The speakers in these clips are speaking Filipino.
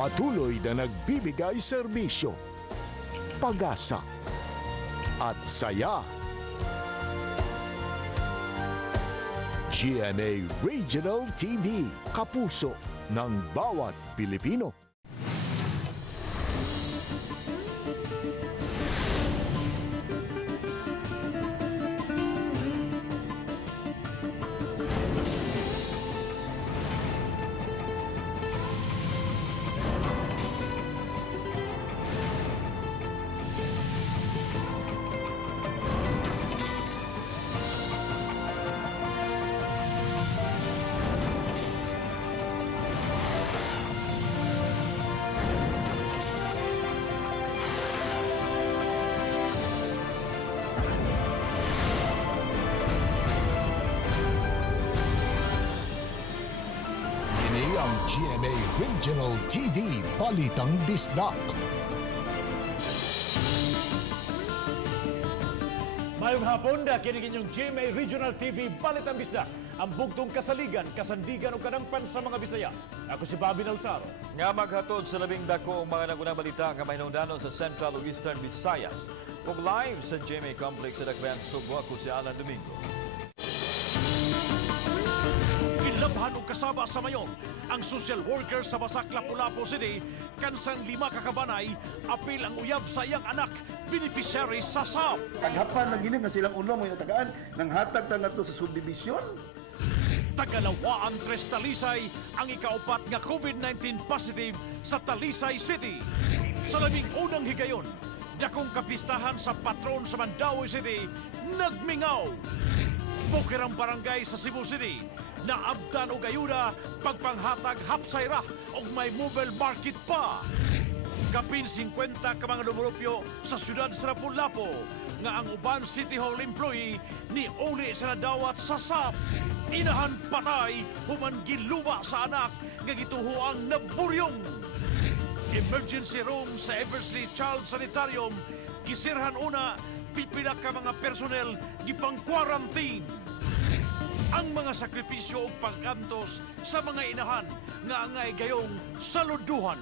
Patuloy na nagbibigay serbisyo, pag-asa at saya. GMA Regional TV, kapuso ng bawat Pilipino. Ang GMA Regional TV, Balitang Bisdak. Mayong hapon na kinigin yung GMA Regional TV, Balitang Bisdak. Ang bugtong kasaligan, kasandigan o kanangpan sa mga Bisaya. Ako si Bobby Nalsaro. Nga maghatod sa labing dako ang mga nagunang balita nga mahinungdanon sa Central o Eastern Visayas. Kung live sa GMA Complex sa Dakbayan Subo, ako si Alan Domingo. Labhan o kasaba sa Mayo, ang social worker sa Basak Lapu-Lapu City, kansan 5 kakabanay, apil ang uyab sa iyang anak, beneficiary sa SAP. Taghapan na gini nga silang ulo mo yung tagaan ng hatag tangat to sa subdivision. Tagalawaan Tres Talisay, ang ikaupat nga COVID-19 positive sa Talisay City. Sa labing unang higayon, dakong kapistahan sa patron sa Mandaue City, nagmingaw. Bukirang barangay sa Cebu City, naabdan o gayuda pagpanghatag hapsayra o may mobile market pa. Kapin 50 ka mga lumurupyo sa siyudad sa Lapu-Lapu nga ang uban City Hall employee ni uli sa nadawat sa SAP. Inahan patay human giluwa sa anak nga gituhuang naburyong. Emergency room sa Eversley Child Sanitarium gisirhan una pipila ka mga personnel gipang quarantine. Ang mga sakripisyo o pagkantos sa mga inahan nga angay gayong saluduhan.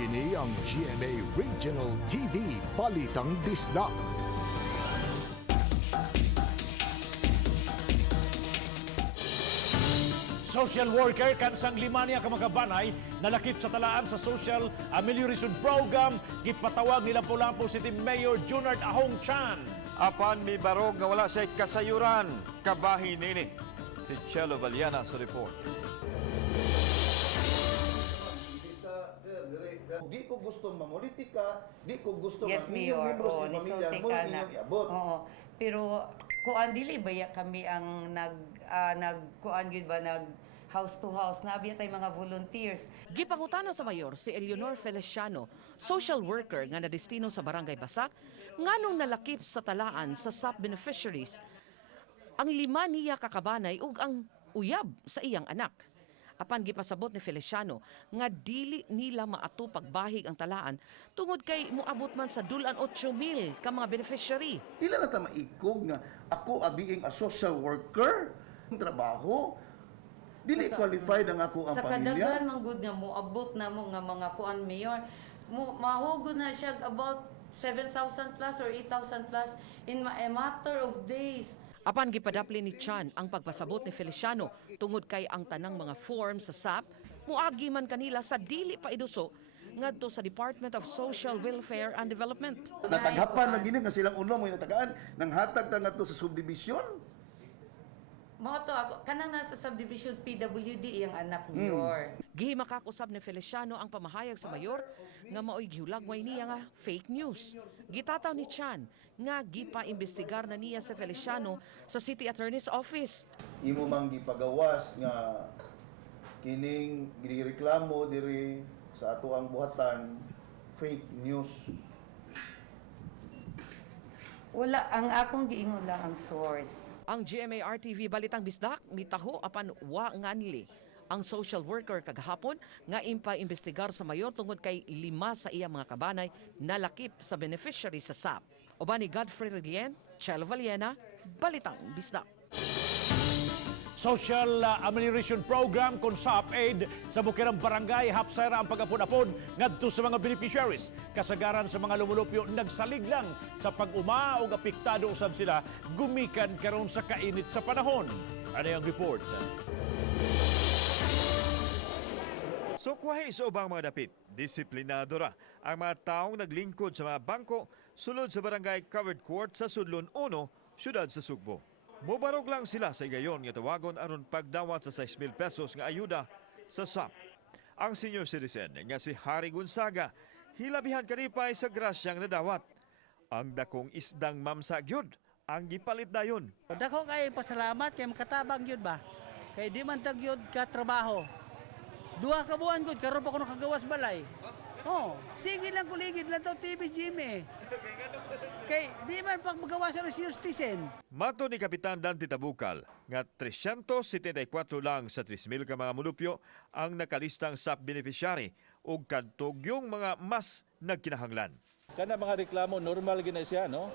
Kini ang GMA Regional TV, Balitang Bisdak. Social worker kansang 5 niya ka mga banay nalakip sa talaan sa Social Amelioration Program gipatawag ni Lapu-Lapu City Mayor Junard Ahong Chan. Apan may barog nga wala sa kasayuran, kabahin nini. Si Chelo Valiana sa report. Di ko gusto mamolitika, di ko gusto Yes, Mayor. membros Oo, ng pamilya nisulti mo ka na. inyong iabot. Oo. Pero kuan dili ba kami ang kuan gid ba nag house to house nabiya tay mga volunteers. Gipangutana sa mayor si Eleanor Feliciano, social worker nga nadestino sa Barangay Basak, nganong nalakip sa talaan sa SAP beneficiaries. Ang 5 niya kakabanay ug ang uyab sa iyang anak. Apan gipasabot ni Feliciano nga dili nila maato pagbahig ang talaan tungod kay moabot man sa dulan 8,000 ka mga beneficiary. Pila na ta maikog nga ako being a social worker, ang trabaho dili qualified ang ako ang Sa pamilya. kadaghan man gud nga moabot na mo nga mga kuan mayor, mahugod na siya about 7,000 plus or 8,000 plus in a matter of days. Apan gipadapli ni Chan ang pagpasabot ni Feliciano tungod kay ang tanang mga forms sa SAP muagi man kanila sa dili pa iduso ngadto sa Department of Social Welfare and Development. Nataghapan na gini nga silang ulo mo yung tagaan ng hatag tangat to sa subdivision. Mao to ako kanang nasa subdivision PWD iyang anak mayor. Gihimakak usab ni Feliciano ang pamahayag sa mayor nga maoy gihulagway niya nga fake news. Gitataw ni Chan nga gipa-imbestigar na niya sa Feliciano sa City Attorney's Office. Imo mang gipagawas nga kining gireklamo diri sa ato ang buhatan fake news. Wala ang akong giingon lang ang source. Ang GMA-RTV Balitang Bisdak mitaho apan wa nganli ang social worker kagahapon nga impa-imbestigar sa mayor tungod kay 5 sa iya mga kabanay nalakip sa beneficiary sa SAP. Oban ni Godfrey Relien, Chelo Valiena, Balitang Bisdak. Social Amelioration Program kon SAP aid sa bukirang barangay hapsayra ang pag-apod-apod ngadto sa mga beneficiaries. Kasagaran sa mga lumulupyo nagsalig lang sa pag-uma o apektado usab sila gumikan karon sa kainit sa panahon. Ano ang report? Sukwahi sa ubang mga dapit, disiplinado ra ang mga taong naglingkod sa mga bangko sulod sa barangay covered court sa Sudlon 1, siyudad sa Sugbo. Mubarog lang sila sa igayon nga tawagon aron pagdawat sa 6,000 pesos nga ayuda sa SAP. Ang senior citizen nga si Harry Gonzaga hilabihan kanipay sa grasyang nadawat. Ang dakong isdang mamsa gyud ang gipalit dayon. Dako kay pasalamat kay makatabang yun ba? Kay di man tag yun ka trabaho. 2 ka buwan gud karon pa ko nakagawas balay. Oh, sige lang kuligid lang to TV Jimmy. Kay di man pag magawa sa citizen. Mato ni Kapitan Dante Tabukal nga 374 lang sa 3,000 ka mga mulupyo ang nakalistang SAP beneficiary ug kadtog yung mga mas nagkinahanglan. Kana mga reklamo normal gina siya no.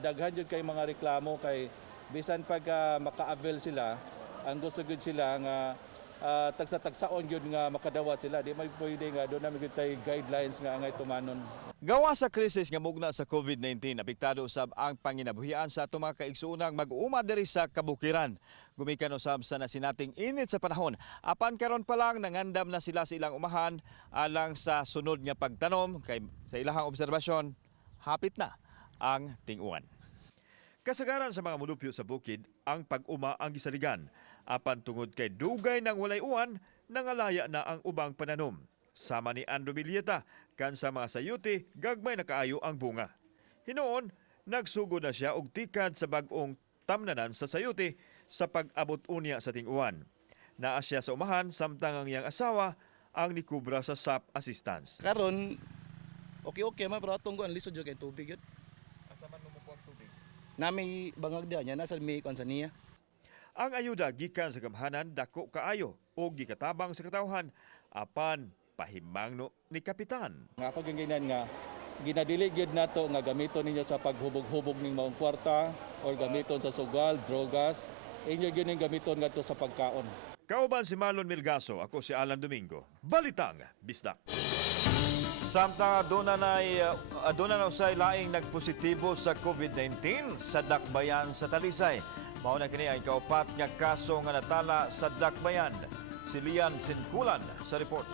Daghan jud kay mga reklamo kay bisan pag maka-avail sila ang gusto gud sila nga tagsa-tagsaon yun nga makadawat sila. Di may pwede nga doon namin tay guidelines nga angay tumanon. Gawa sa krisis nga mugna sa COVID-19, apektado usab ang panginabuhian sa ato mga kaigsuonang mag-uuma diri sa kabukiran. Gumikan usab sa nasinating init sa panahon. Apan karon pa lang nangandam na sila sa ilang umahan alang sa sunod nga pagtanom kay sa ilahang obserbasyon hapit na ang ting-uwan. Kasagaran sa mga mulupyo sa bukid, ang pag-uma ang gisaligan. Apan tungod kay dugay ng walay uwan, nangalaya na ang ubang pananom. Sama ni Andrew Villeta, kan sa mga sayuti, gagmay na kaayo ang bunga. Hinoon, nagsugod na siya og tikad sa bag-ong tamnanan sa sayuti sa pag-abot unya sa ting-uwan. Naa siya sa umahan samtang ang iyang asawa ang nikubra sa SAP assistance. Karon okay man pero atong kuan lisod jud kay tubig yun. Asa man mo ang tubig? Nami bangag diha nya nasa may kuan sa niya. Ang ayuda gikan sa gamhanan dako kaayo o gikatabang sa katawhan apan pahimangno ni kapitan. Nga ako ganyan nga ginadili gyud nato nga gamiton ninyo sa paghubog-hubog ning maong kwarta or gamiton sa sugal, drogas, inyo gyud ning gamiton ngadto sa pagkaon. Kauban si Marlon Milgaso, ako si Alan Domingo. Balitang Bisdak. Samtang aduna na usay laing nagpositibo sa COVID-19 sa dakbayan sa Talisay. Mao na kini ang kaupat nga kaso nga natala sa dakbayan. Si Lian Sinkulan sa report.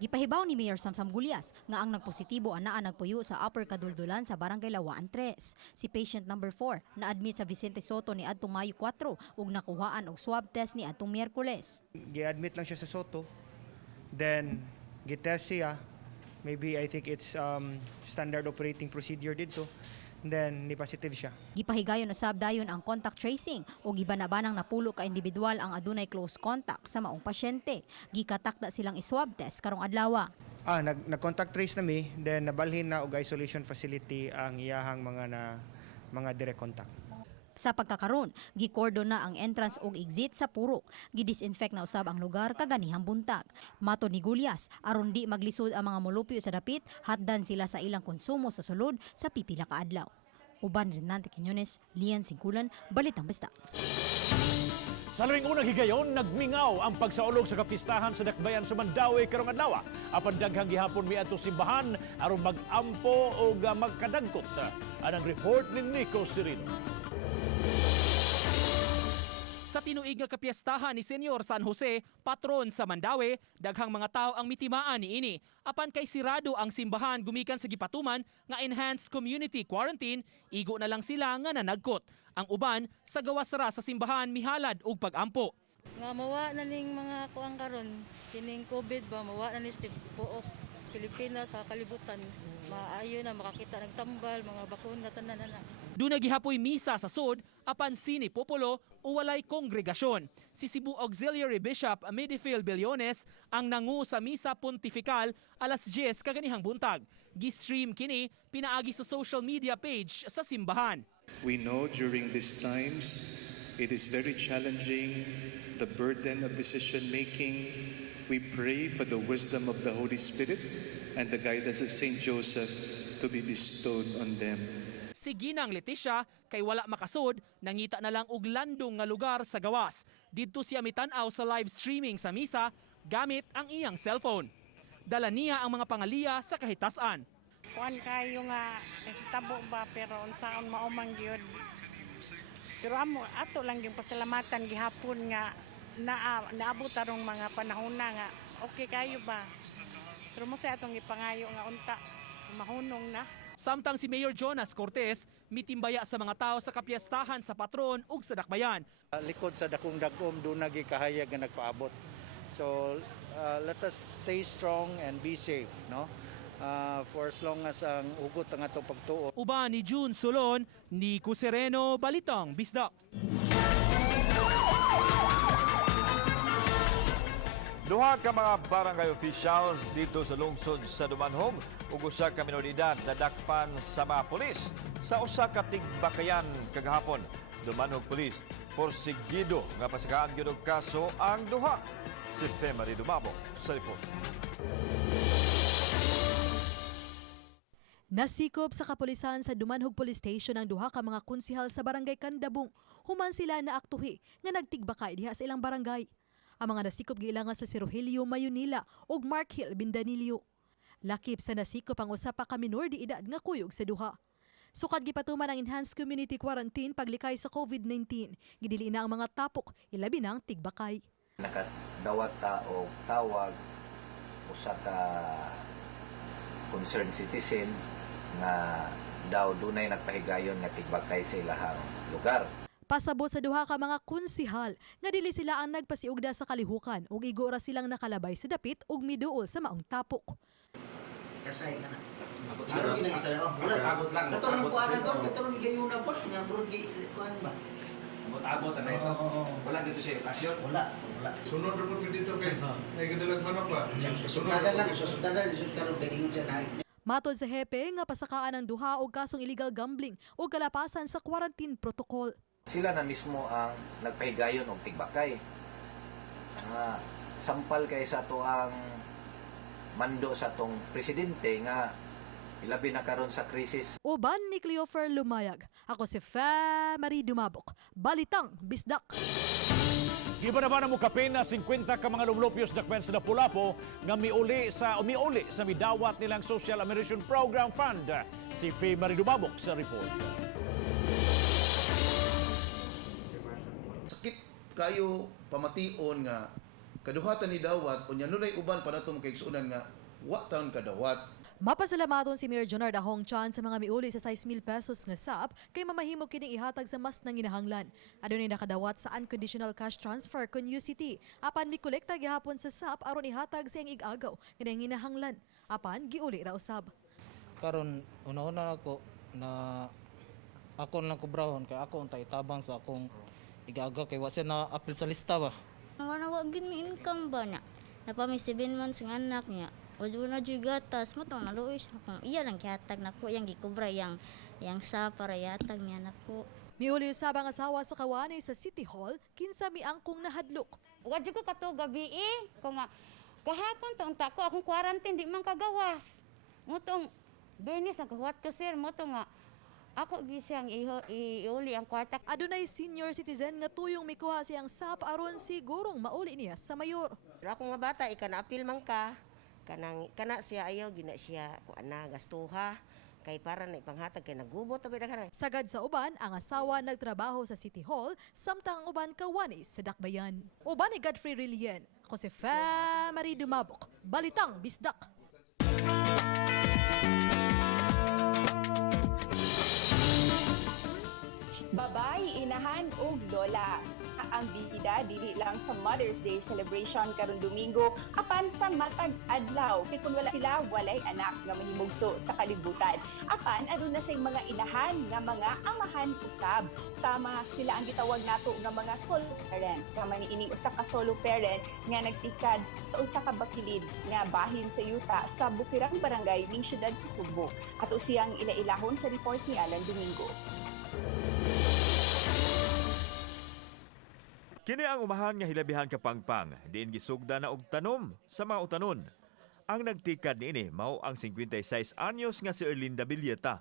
Gipahibaw ni Mayor Samsam Gulyas nga ang nagpositibo anaa nagpuyo sa Upper Kaduldulan sa Barangay Lawaan 3. Si patient number 4 na-admit sa Vicente Soto ni adtong Mayo 4 ug nakuhaan og swab test ni adtong Miyerkules. Gi-admit lang siya sa Soto. Then gitest siya. Maybe I think it's standard operating procedure dito. Then ni positive siya. Gipahigayon usab dayon ang contact tracing o gibanabanang napulo ka individual ang adunay close contact sa maong pasyente. Gikatakda silang iswab test karong adlaw. Nag-contact trace nami, then nabalhin na og isolation facility ang iyahang mga direct contact. Sa pagkakaron, gikordon na ang entrance ug exit sa purok. Gidisinfect na usab ang lugar kaganihang buntag. Mato ni Gulyas, aron di maglisod ang mga molupyo sa dapit, hatdan sila sa ilang konsumo sa sulod sa pipila ka adlaw. Uban rin Nante Quiñones, Lian Sinkulan, Balitang Bisdak. Sa labing unang higayon, nagmingaw ang pagsaulog sa kapistahan sa dakbayan sa Mandawi karong adlaw. Apan daghang gihapon miadto simbahan aron mag-ampo o magkadagkot. Anang report ni Nico Cirino. Sa tinuig nga kapiyastahan ni Senyor San Jose, patron sa Mandawi, daghang mga tao ang mitimaan niini. Apan kay sirado ang simbahan gumikan sa gipatuman nga enhanced community quarantine, igo na lang sila nga nanagkot. Ang uban sa gawas ra sa simbahan mihalad og pag-ampo. Nga mawa na ning mga kuang karon, kining COVID ba mawa na ni buok Pilipinas sa kalibutan. Maayo na makakita nagtambal mga bakuna tanan na. Doon nagihapoy misa sa sud, apan sini populo o walay kongregasyon. Si Cebu Auxiliary Bishop Midfield Billones ang nangu sa misa pontifical alas 10 kaganihang buntag. Gi-stream kini pinaagi sa social media page sa simbahan. We know during these times it is very challenging, the burden of decision making. We pray for the wisdom of the Holy Spirit and the guidance of Saint Joseph to be bestowed on them. Si Ginang Leticia kay wala makasud, nangita na lang og landong nga lugar sa gawas. Didto siya mitan-aw sa live streaming sa misa gamit ang iyang cellphone. Dala niya ang mga pangaliya sa kahitasan. Kuan kayo nga tabo ba pero unsaon maumang gyud. Pero amo ato lang yung pasalamatan gihapon nga naabot arong mga panahon na nga okay kayo ba. Pero mo sa atong ipangayo nga unta mahunong na. Samtang si Mayor Jonas Cortez mitimbaya sa mga tao sa kapiyastahan sa patron ug sa dakbayan. Likod sa dakong dagom doon nagikahayag nga nagpaabot. So let us stay strong and be safe, no? For as long as ang ugot ang atong pagtuo. Uban ni June Solon, Nico Sereno, Balitang Bisdak. Duha ka mga barangay officials dito sa lungsod sa Dumanhog ug usa ka minoridad nadakpan sa mga pulis sa usa ka tigbakayan kagahapon. Dumanhog Police porsigido nga pasakaan gyud og kaso ang duha. Si Mario Dumabo sa report. Nasikop sa kapulisan sa Dumanhog Police Station ang duha ka mga konsihal sa barangay Kandabong. Human sila na aktuhi nga nagtigbakay diha sa ilang barangay. Ang mga nasikop giilangan sa si Rogelio Mayunila ug Mark Hill Bindanilio. Lakip sa nasikop ang usa pa ka minor di edad nga kuyog sa duha. Sukad gipatuman ang enhanced community quarantine paglikay sa COVID-19. Gidili na ang mga tapok, ilabi na ang tigbakay. Nakadawat ta o tawag usa ka concerned citizen nga daw dunay nagpahigayon nga tigbakay sa ilahang lugar. Pasabot sa duha ka mga konsihal nga dili sila ang nagpasiugda sa kalihukan ug igora silang nakalabay sa dapit ug miduol sa maong tapok. Kasay ka na. Ano yung isa na? Wala. Abot lang. Katulong ko anak ko, katulong igayuna po. Nga bro, kuhan ba? Abot na ito. Wala dito sa okasyon? Wala. Sunod na po dito kay kadalag manok ba? Sunada lang. Sunada lang. Sunada lang. Matod sa hepe nga pasakaan ang duha og kasong illegal gambling o kalapasan sa quarantine protocol. Sila na mismo ang nagpahigayon og tigbakay. Sampal kay sa to ang mando sa tong presidente nga ilabi na karon sa krisis. Uban ni Cleofer Lumayag. Ako si Marie Dumabok. Balitang Bisdak. Giba naman ang mukapin na 50 ka mga lumlupyos dakmen sa Lapu-Lapu nga umiuli sa midawat nilang Social Immersion Program Fund. Si Marie Dumabok sa report. Sakit kayo pamation nga kaduhatan ni dawat unya nunay uban pa nato makaigsunan nga wa taon kadawat. Mapasalamaton si Mayor Jonard Ahong Chan sa mga miuli sa 6,000 pesos nga SAP kay mamahimo kining ihatag sa mas nanginahanglan. Adunay nakadawat sa unconditional cash transfer kun UCT. Apan mikolekta gihapon sa SAP aron ihatag sa iyang igagaw nga nanginahanglan. Apan giuli ra usab. Karon una-una ako na ako lang kubrahon kay ako untay tabang sa akong igagaw kay wasa na apil sa lista ba. Wala gid mi income ba na. Napami 7 months ng anak niya. Wala na gatas mo tong naluoy siya kung iya lang kihatag nako yang gikubra yang sa para yatag niya nako. Miuli usab ang asawa sa kawani sa City Hall kinsa miangkong nahadlok. Wa jud ko kato gabi ko nga kahapon tong tako akong quarantine di man kagawas. Mo tong Bernis naghuwat ko sir mo to nga ako gisang iuli ang kwarta. Adunay senior citizen nga tuyong mikuha siyang SAP aron sigurong mauli niya sa mayor. Ako nga bata ikana-apil man ka. Kana siya ayaw gina siya kuana gastuha kay para na ipanghatag kay nagubot tabi daghan. Sagad sa uban ang asawa nagtrabaho sa City Hall samtang ang uban kawani sa dakbayan. Uban ni Godfrey Rilien. Ako si Marie Dumabok. Balitang Bisdak. Babay, inahan ug lola. Ang bida dili lang sa Mother's Day celebration karon Domingo apan sa matag adlaw kay kun wala sila walay anak nga mahimugso sa kalibutan. Apan aduna say mga inahan nga mga amahan usab. Sama sila ang gitawag nato nga mga solo parents. Sama ni ining usa ka solo parent nga nagtikad sa usa ka bakilid nga bahin sa yuta sa Bukirang Barangay ning syudad sa Subo. Ato siyang ilailahon sa report ni Alan Domingo. Kini ang umahan nga hilabihan kapangpang, diin gisugda na og tanom sa mga utanon. Ang nagtikad niini mao ang 56 anyos nga si Erlinda Villeta.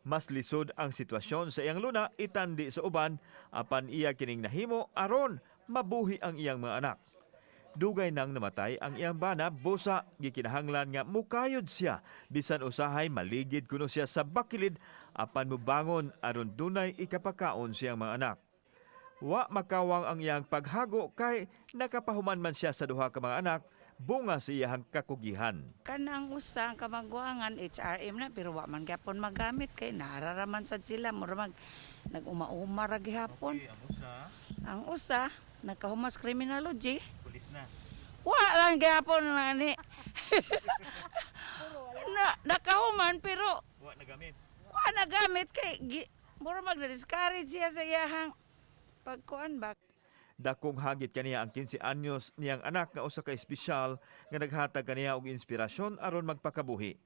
Mas lisod ang sitwasyon sa iyang luna itandi sa uban apan iya kining nahimo aron mabuhi ang iyang mga anak. Dugay nang namatay ang iyang bana busa gikinahanglan nga mukayod siya bisan usahay maligid kuno siya sa bakilid apan mubangon aron dunay ikapakaon siyang mga anak. Wa makawang ang iyang paghago kay nakapahuman man siya sa duha ka mga anak bunga sa iyang kakugihan. Kanang usa ka magwangan HRM na pero wa man gyapon magamit kay nararaman sad sila mura nag-uma-uma ra gihapon. Ang usa nakahumas criminology. Pulis na. Wa lang gyapon ni. Nakahuman pero wa nagamit. Wa nagamit kay mura mag-discourage siya sa iyang pagkuan ba. Dakong hagit kaniya ang 15 anyos niyang anak nga usa ka espesyal nga naghatag kaniya og inspirasyon aron magpakabuhi.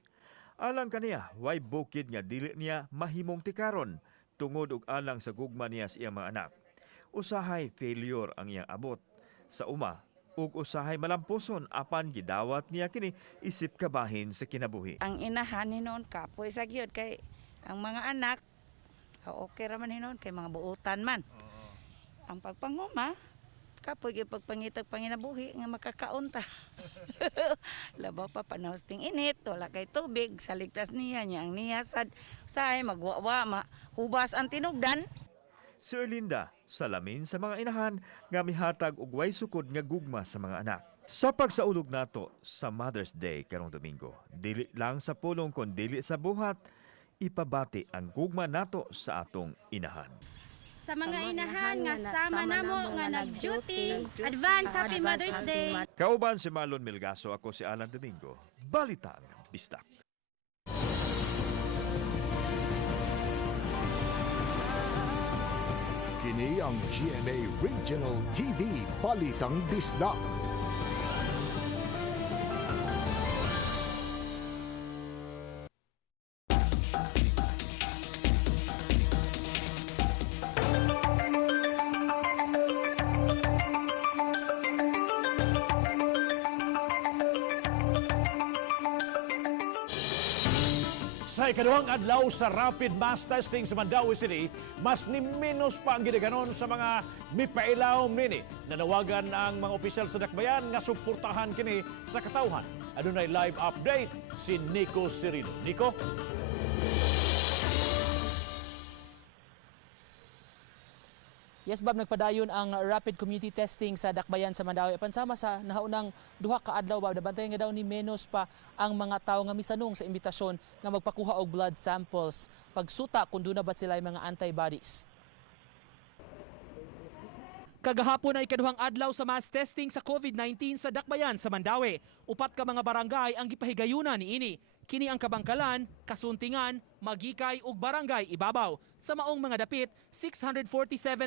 Alang kaniya, way bukid nga dili niya mahimong tikaron tungod og alang sa gugma niya sa iyang mga anak. Usahay failure ang iyang abot sa uma ug usahay malampuson apan gidawat niya kini isip kabahin sa kinabuhi. Ang inahan ni noon kapoy sa gyud kay ang mga anak okay ra man hinon kay mga buutan man. Ang pagpanguma, kapoy yung pagpangitag panginabuhi nga makakaon ta. Labaw pa panahos ting init, wala kay tubig, sa ligtas niya ang niyasad, say magwawa, hubas ang tinugdan. Si Erlinda, salamin sa mga inahan nga mihatag og way sukod nga gugma sa mga anak. Sa pagsaulog nato sa Mother's Day karong Domingo, dili lang sa pulong kon dili sa buhat, ipabati ang gugma nato sa atong inahan. Sa mga inahan nga sama namo nga nag-duty, advance Happy Mother's Day. Kauban si Marlon Milgaso, ako si Alan Domingo. Balitang Bisdak. Kini ang GMA Regional TV Balitang Bisdak. Sa ikaduhang adlaw sa rapid mass testing sa Mandaue City, mas ni minus pa ang gidaganon sa mga mipailaw nini. Nanawagan ang mga opisyal sa dakbayan nga suportahan kini sa katawhan. Adunay live update si Nico Cirilo. Nico? Yes, Bob, nagpadayon ang rapid community testing sa dakbayan sa Mandaue. Pansama sa nahaunang duha ka adlaw, Bob, nabantay nga daw ni menos pa ang mga tawo nga misanong sa imbitasyon nga magpakuha og blood samples pagsuta kung doon na ba sila mga antibodies. Kagahapon ay ikaduhang adlaw sa mass testing sa COVID-19 sa dakbayan sa Mandaue. Upat ka mga barangay ang gipahigayuna niini. Kini ang Kabangkalan, Kasuntingan, Magikay ug Barangay Ibabaw. Sa maong mga dapit, 647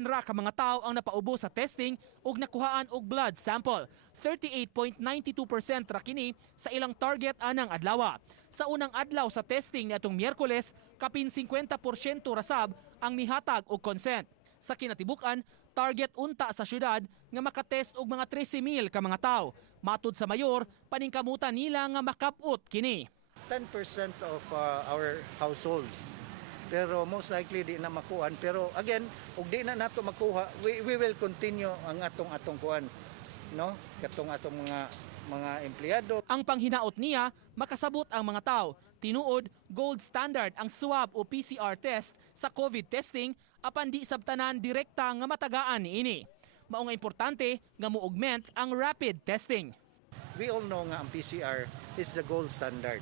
ra ka mga tawo ang napaubo sa testing ug nakuhaan og blood sample. 38.92% ra kini sa ilang target anang adlaw. Sa unang adlaw sa testing niadtong Miyerkules, kapin 50% rasab ang mihatag og consent. Sa kinatibukan, target unta sa syudad nga makatest og mga 13,000 ka mga tawo. Matud sa mayor, paningkamutan nila nga makapot kini. 10% of our households. Pero most likely di na makuhan. Pero again, ug di na nato makuha, we will continue ang atong kuan, no? Katong atong mga empleyado. Ang panghinaot niya, makasabot ang mga tao. Tinuod, gold standard ang swab o PCR test sa COVID testing apan di sabtanan direkta nga matagaan niini. Mao nga importante nga mo-augment ang rapid testing. We all know nga ang PCR is the gold standard.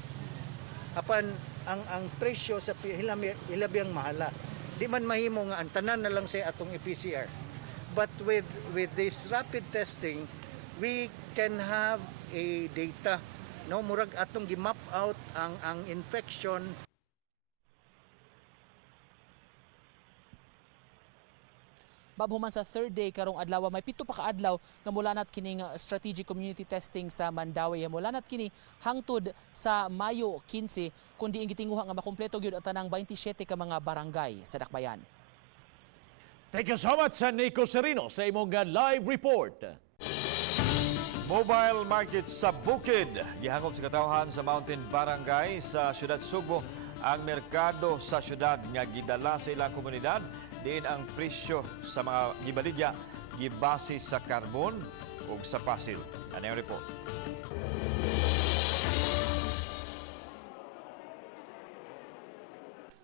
Apan ang presyo sa hilabiyang mahala. Di man mahimo nga ang tanan na lang sa atong i-PCR. But with this rapid testing, we can have a data, no, murag atong gi-map out ang infection. Bab, human sa third day karong adlaw, may 7 pa ka adlaw nga mulanat kining strategic community testing sa Mandaue. Mulanat kini hangtod sa Mayo 15 kundi gitinguha nga makumpleto gyud ang tanang 27 ka mga barangay sa dakbayan. Thank you so much, Nico Cirilo, sa imong live report. Mobile market sa Bukid. Gihangop sa katawhan sa Mountain Barangay sa Siyudad Sugbo ang merkado sa syudad nga gidala sa ilang komunidad diin ang presyo sa mga gibaligya gibase sa karbon ug sa pasil. Ano yung report?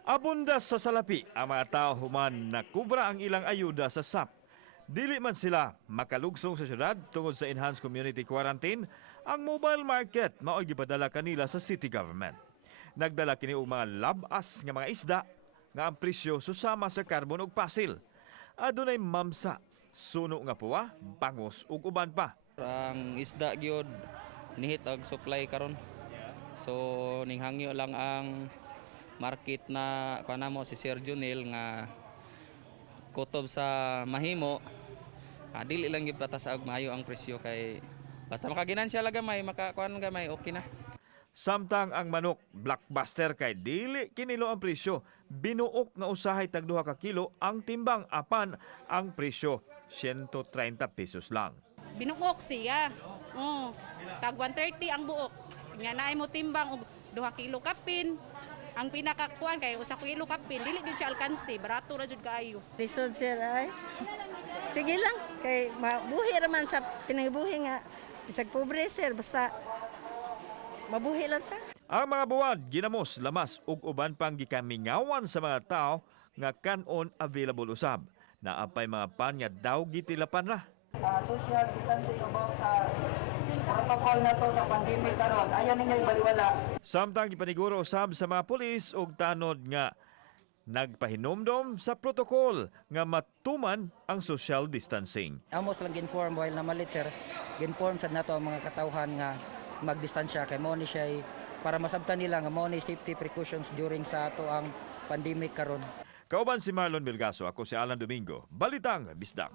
Abundas sa salapi ang mga tao human na kubra ang ilang ayuda sa SAP. Dili man sila makalugsong sa syudad tungod sa enhanced community quarantine, ang mobile market mao'y gipadala kanila sa city government. Nagdala kini og mga labas nga mga isda nga ang presyo susama sa karbon ug pasil. Adunay mamsa, suno nga puwa, bangos ug uban pa. Ang isda gyud nihit og supply karon. So ning hangyo lang ang market na kanamo si Sir Junel nga kutob sa mahimo. Dili lang gyud patas og maayo ang presyo kay basta makaginansya lang gamay, makakuan gamay okay na. Samtang ang manok blockbuster kay dili kinilo ang presyo, binuok nga usahay tag 2 ka kilo ang timbang apan ang presyo 130 pesos lang. Binuok siya. Tag 130 ang buok. Nga naay mo timbang og 2 kilo kapin. Ang pinakakuan kay 1 kilo kapin, dili gyud siya alkansi, barato ra jud kaayo. Lisod sir ay. Sige lang kay mabuhi ra man sa pinangbuhi nga bisag pobre sir basta mabuhi lang ta. Ang mga buwad ginamos, lamas ug uban pang gikamingawan sa mga tao nga kanon available usab. Naapay mga pan nga daw gitilapan ra. Social distancing about sa protocol na to sa pandemic karon. Ayan ninyo baliwala. Samtang gipaniguro usab sa mga pulis og tanod nga nagpahinomdom sa protokol nga matuman ang social distancing. Amos lang ginform while na malit sir. Ginform sad nato ang mga katawhan nga magdistansya kay mo ni siya para masabtan nila nga mo ni safety precautions during sa ato ang pandemic karon. Kauban si Marlon Milgaso, ako si Alan Domingo, Balitang Bisdak.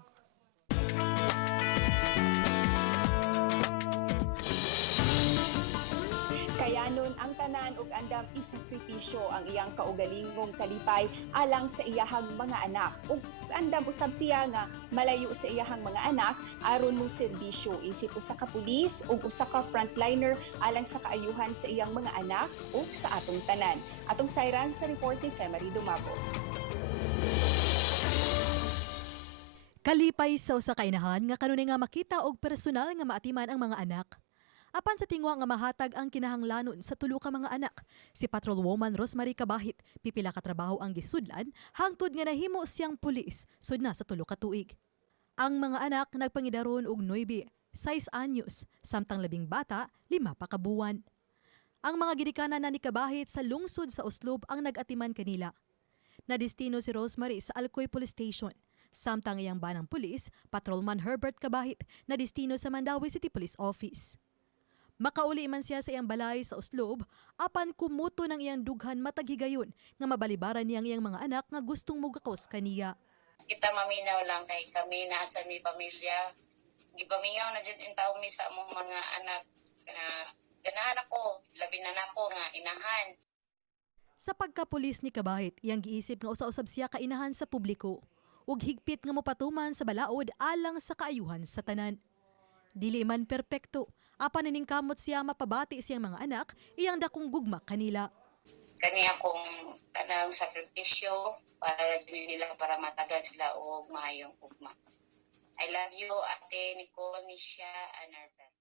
Kaya nun ang tanan ug andam isakripisyo ang iyang kaugalingong kalipay alang sa iyahang mga anak ug andam usab siya nga malayo sa iyahang mga anak aron mo serbisyo isip usa ka pulis ug usa ka frontliner alang sa kaayuhan sa iyang mga anak ug sa atong tanan. Atong sayran sa report ni Femery Dumabo. Kalipay sa usa ka inahan nga kanunay nga makita og personal nga maatiman ang mga anak. Apan sa tingwa nga mahatag ang kinahanglanon sa tulo ka mga anak, si Patrolwoman Rosemary Kabahit pipila ka trabaho ang gisudlan hangtod nga nahimo siyang pulis sud na sa tulo ka tuig. Ang mga anak nagpangidaron og 9, 6 anyos, samtang labing bata 5 pa ka buwan. Ang mga gidikanan na ni Kabahit sa lungsod sa Oslob ang nag-atiman kanila. Nadestino si Rosemary sa Alcoy Police Station, samtang iyang banang pulis, Patrolman Herbert Kabahit, nadestino sa Mandawi City Police Office. Makauli man siya sa iyang balay sa Oslob, apan kumuto ng iyang dughan matag higayon nga mabalibaran niyang iyang mga anak nga gustong mugakos kaniya. Kita maminaw lang kay kami nasa mi pamilya. Gipamingaw na jud intaw mi sa among mga anak na ganahan ako, labi na nako nga inahan. Sa pagkapulis ni Kabahit, iyang giisip nga usa-usab siya kainahan sa publiko ug higpit nga mopatuman sa balaod alang sa kaayuhan sa tanan. Dili man perpekto, apan niningkamot siya mapabati siyang mga anak, iyang dakong gugma kanila. Kani akong tanang sakripisyo para nila para matagal sila og maayong ugma. I love you, Ate Nicole, Nisha, and Arbel.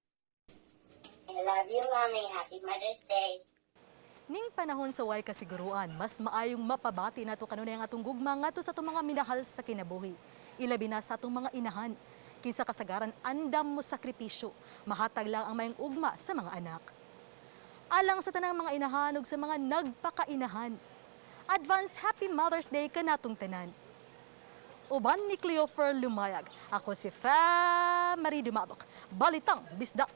I love you, Mommy. Happy Mother's Day. Ning panahon sa way kasiguruan, mas maayong mapabati nato kanunay ang atong gugma ngadto sa atong mga minahal sa kinabuhi. Ilabi na sa atong mga inahan. Kinsa kasagaran andam mo sakripisyo, mahatag lang ang mayong ugma sa mga anak. Alang sa tanang mga inahan ug sa mga nagpakainahan. Advance Happy Mother's Day kanatong tanan. Uban ni Cleofer Lumayag, ako si Femery Dumabo, Balitang Bisdak.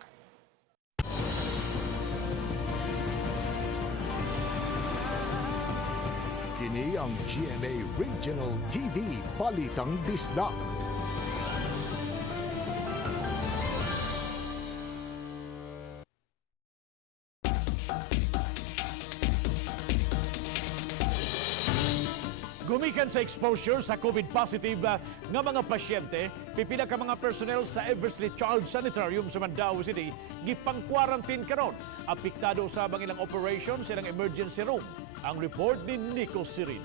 Kini ang GMA Regional TV Balitang Bisdak. Gikan sa exposure sa COVID positive nga mga pasyente, pipila ka mga personnel sa Eversley Child Sanitarium sa Mandaue City gipang-quarantine karon. Apektado usab ang ilang operation sa ilang emergency room. Ang report ni Nico Sirin.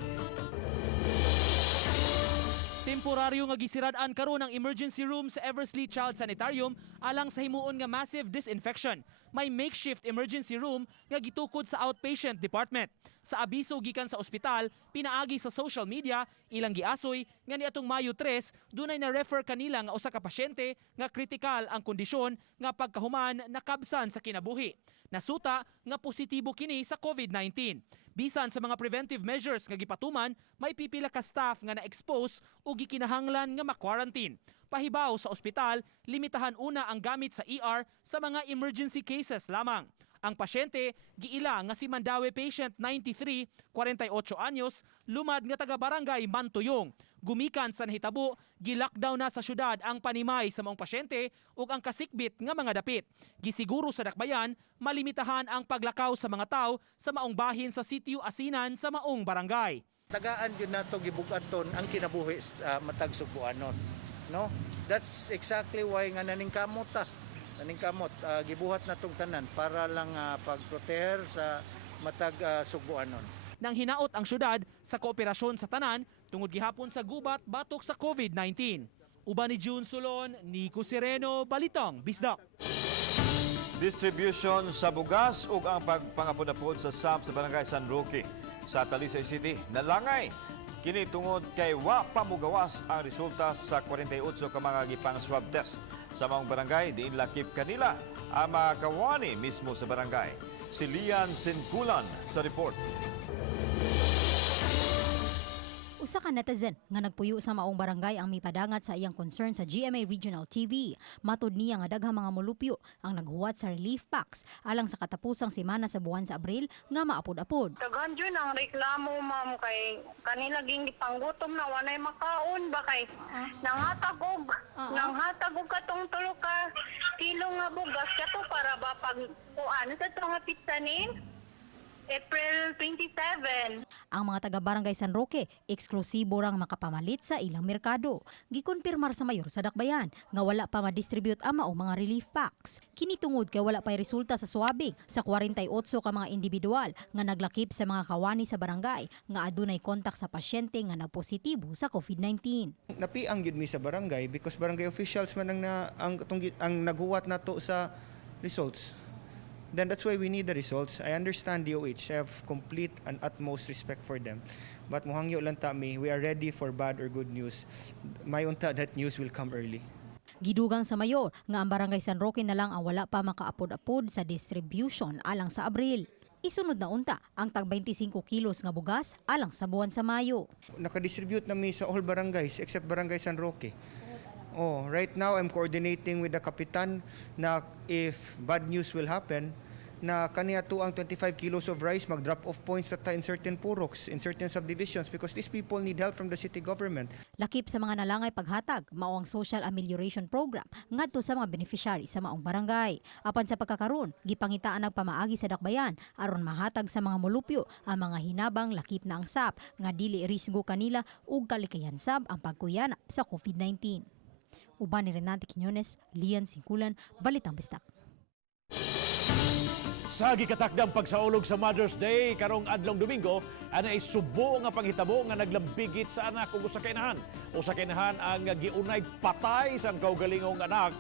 Temporaryo nga gisirad-an karon ang emergency room sa Eversley Child Sanitarium alang sa himuon nga massive disinfection. May makeshift emergency room nga gitukod sa outpatient department. Sa abiso gikan sa ospital, pinaagi sa social media, ilang giasoy nga niadtong Mayo 3 dunay na-refer kanila nga usa ka pasyente nga kritikal ang kondisyon nga pagkahuman nakabsan sa kinabuhi. Nasuta nga positibo kini sa COVID-19. Bisan sa mga preventive measures nga gipatuman, may pipila ka staff nga na-expose o gikinahanglan nga ma-quarantine. Pahibaw sa ospital, limitahan una ang gamit sa ER sa mga emergency cases lamang. Ang pasyente, giila nga si Mandaue patient 93, 48 anyos, lumad nga taga-barangay Mantuyong. Gumikan sa nahitabo, gi-lockdown na sa syudad ang panimay sa maong pasyente ug ang kasikbit nga mga dapit. Gisiguro sa dakbayan, malimitahan ang paglakaw sa mga tao sa maong bahin sa sitio Asinan sa maong barangay. Tagaan yun nato gibugaton ang kinabuhi sa matag Subuanon. No? That's exactly why nga naningkamot gibuhat natong tanan para lang pagproteher sa matag Subuanon. Nang hinaot ang syudad sa kooperasyon sa tanan tungod gihapon sa gubat batok sa COVID-19. Uban ni June Solon, Nico Sereno, Balitang Bisdak. Distribution sa bugas ug ang pagpangapod-apod sa SAP sa Barangay San Roque sa Talisay City nalangay. Kini tungod kay wa pa mogawas ang resulta sa 48 ka mga gipang swab test. Sa maong barangay, diin lakip kanila ang mga kawani mismo sa barangay. Si Lian Sinkulan sa report. Usa ka netizen nga nagpuyo sa maong barangay ang mipadangat sa iyang concern sa GMA Regional TV. Matud niya nga daghang mga molupyo ang naghuwat sa relief packs alang sa katapusang semana sa buwan sa Abril nga maapod-apod. Daghan jud ang reklamo ma'am kay kanila ging gipanggutom na wanay makaon ba kay nanghatag og katong 3 ka kilo nga bugas kato para ba pag kuan sa nga pitsanin April 27. Ang mga taga-barangay San Roque, eksklusibo rang makapamalit sa ilang merkado. Gikonfirmar sa mayor sa Dakbayan nga wala pa ma-distribute ang maong mga relief packs. Kini tungod kay wala pay resulta sa swabing sa 48 ka mga individual nga naglakip sa mga kawani sa barangay nga adunay kontak sa pasyente nga nagpositibo sa COVID-19. Napiang gyud mi sa barangay because barangay officials man ang naghuwat nato sa results. Then that's why we need the results. I understand DOH. I have complete and utmost respect for them. But muhangyo lang mi, we are ready for bad or good news. May unta that news will come early. Gidugang sa mayor nga ang barangay San Roque na lang ang wala pa makaapod-apod sa distribution alang sa Abril. Isunod na unta ang tag 25 kilos nga bugas alang sa buwan sa Mayo. Naka-distribute na mi sa all barangays except barangay San Roque. Right now I'm coordinating with the kapitan na if bad news will happen, na kaniya to ang 25 kilos of rice mag-drop off points in certain puroks, in certain subdivisions because these people need help from the city government. Lakip sa mga nalangay paghatag, mao ang social amelioration program ngadto sa mga beneficiary sa maong barangay. Apan sa pagkakaron, gipangitaan ang pamaagi sa Dakbayan aron mahatag sa mga molupyo ang mga hinabang lakip na ang SAP nga dili risgo kanila ug kalikayan sab ang pagkuyanap sa COVID-19. Uban ni Renate Quiñones, Lian Sinkulan, Balitang Bisdak. Sa gikatakdang pagsaulog sa Mother's Day karong adlong Domingo, ana ay subo nga panghitabo nga naglambigit sa anak ug usa ka inahan. Usa ka inahan ang giunay patay sa kaugalingong anak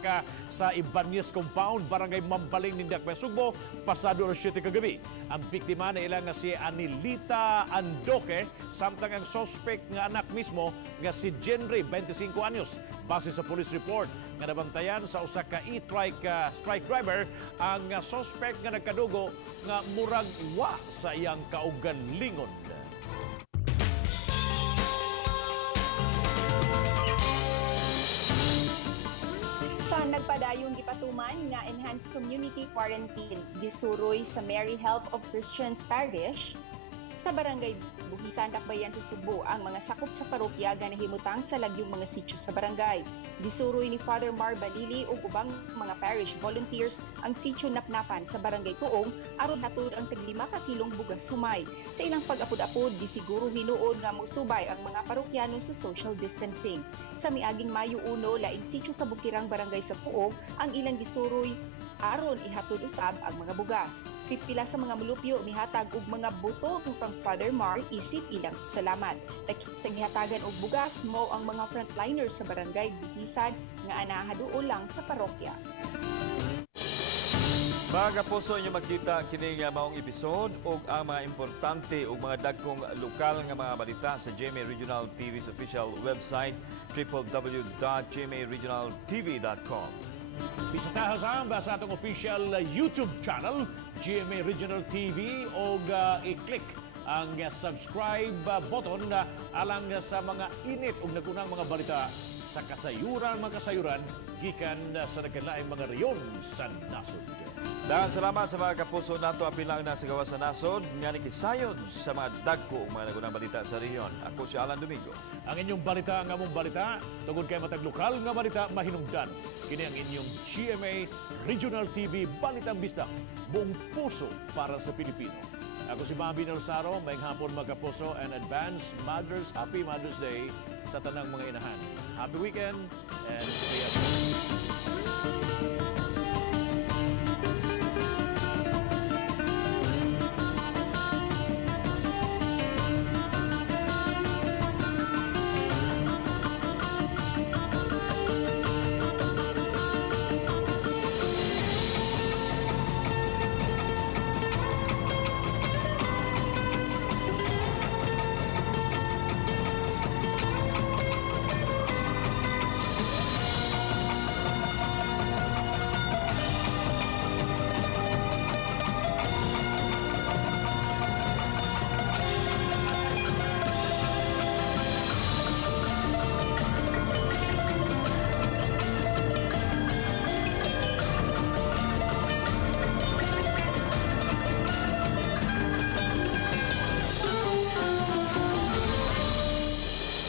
sa Ibanez Compound, Barangay Mambaling, Nindak, Sugbo, pasado alas 7 kagabi. Ang biktima na ilang nga si Anilita Andoque, samtang ang suspect nga anak mismo nga si Jenry, 25 anyos. Base sa police report nga nabantayan sa usa ka strike driver ang suspect nga nagkadugo nga murag wa sa iyang kaugalingon. Sa nagpadayong gipatuman nga enhanced community quarantine gisuroy sa Mary Help of Christians Parish sa Barangay bisan dakbayan sa Subo ang mga sakop sa parokya nga nahimutang sa lagyong mga sitio sa barangay. Gisuroy ni Father Mar Balili ug ubang mga parish volunteers ang sitio Napnapan sa barangay Tuong aron hatod ang tag 5 ka kilong bugas humay. Sa ilang pag-apod-apod, gisiguro hinuon nga musubay ang mga parokyano sa social distancing. Sa miaging Mayo 1, laing sitio sa Bukirang barangay sa Tuong ang ilang gisuroy aron ihatod usab ang mga bugas. Pipila sa mga mulupyo mihatag og mga buto kang Father Mar isip ilang salamat. Dakit sa gihatagan og bugas mo ang mga frontliners sa barangay bihisan nga anahaduo lang sa parokya. Mga kapuso, inyo makita kini nga maong episode ug ang mga importante ug mga dagkong lokal nga mga balita sa GMA Regional TV's official website www.gmaregionaltv.com. Bisitahan samba sa atong official YouTube channel, GMA Regional TV, o i-click ang subscribe button alang sa mga init o nagunang mga balita sa kasayuran, mga kasayuran, gikan sa nagkalaing mga reyon sa nasod. Daghang salamat sa mga kapuso nato apil lang na sa gawas sa nasod nga nakisayon sa mga dagko ug mga nagunang balita sa rehiyon. Ako si Alan Domingo. Ang inyong balita ang among balita, tungod kay matag lokal nga balita mahinungdan. Kini ang inyong GMA Regional TV Balitang Bisdak, buong puso para sa Pilipino. Ako si Bambi Rosaro, maayong hapon mga kapuso, and advance Happy Mother's Day sa tanang mga inahan. Happy weekend and stay at home.